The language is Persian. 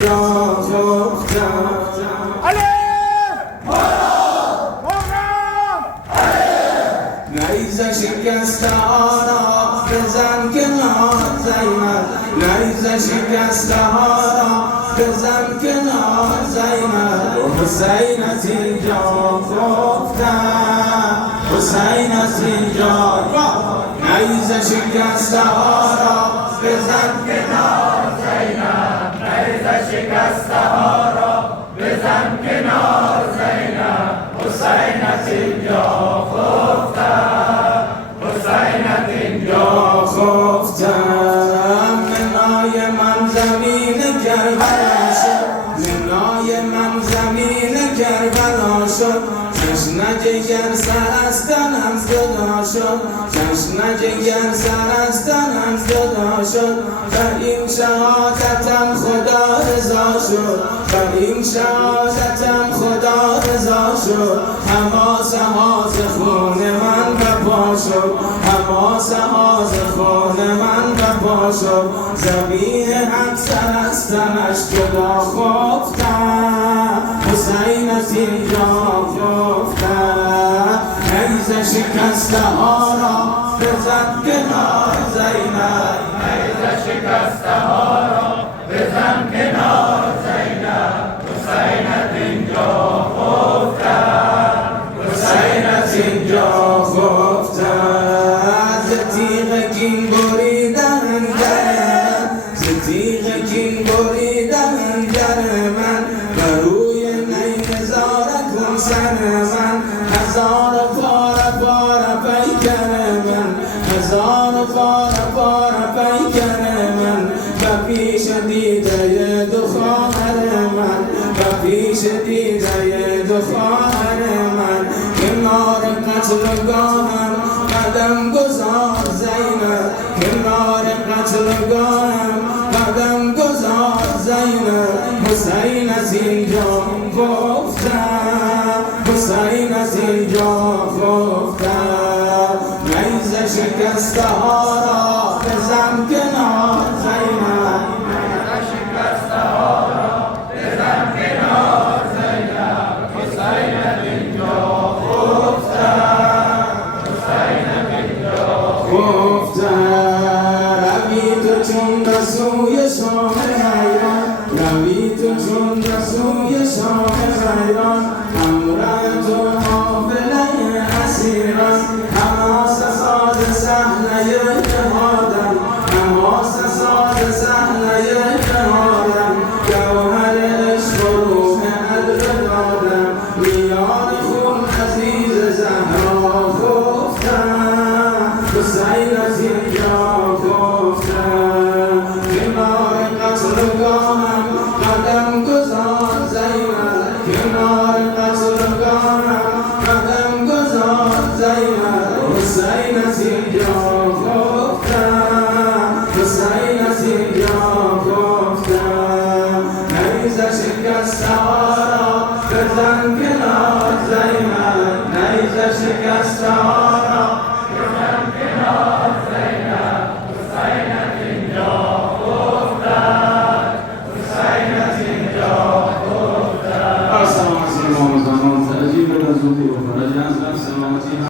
نیزه شکسته ها را بزن کنار زینب، نیزه شکسته ها را بزن کنار زینب. حسین از اینجا گفتم، حسین از اینجا نیزه شکسته ها را بزن کنار زینب، نیزه شکسته ها را بزن کنار زینب. حسین از اینجا گفتم، حسین از اینجا گفتم. منای من زمین کربلا شد، منای من زمین کربلا شد. جشن جگر سر از تنم جدا شد، جشن جگر سر از تنم جدا شد. و این شهادتم خدا رضا شد، و این شهادتم خدا رضا شد. حماسه ها ز خون من بپا شد، حماسه ها ز خون من بپا شد. ذبیح حق سر از تنش جدا خفتم، حسین از اینجا گفتم. نیزه شکسته ها را بزن کنار زینب، نیزه شکسته ها را بزن کنار زینب. حسین از اینجا گفتم، حسین از اینجا گفتم. ز تیغ کین بریدن در من، ز تیغ کین بریدن در من. بر روی نیزاره کن سر من، هزار پاره پاره پیکر من، هزار پاره پاره پیکر من. و پیش دیده دو خواهر من، و پیش دیده دو خواهر من. کنار قتلگاهم قدم گذار زینب، کنار قتلگاهم قدم گذار زینب. حسین از اینجا گفتم، حسین از اینجا گفتم. نیزه شکسته ها را بزن کنار زینب، نیزه شکسته ها را بزن کنار زینب. حسین از اینجا گفتم، حسین از اینجا گفتم. روی تو چون به سوی شام حیران، روی تو چون به سوی شام حیران. همراه تو حافله اسیران، حماس ساز صحنه جهادم، حماس ساز صحنه جهادم. جوهر عشق و روح الودادم، میان خون عزیز زهرا گفتم. حسین از اینجا گفتم. کنار قتلگاهم قدم گذار زینب، کنار قتلگاهم قدم گذار زینب. حسین از اینجا گفتم، حسین از اینجا گفتم. نیزه شکسته ها را بزن کنار زینب، نیزه شکسته ها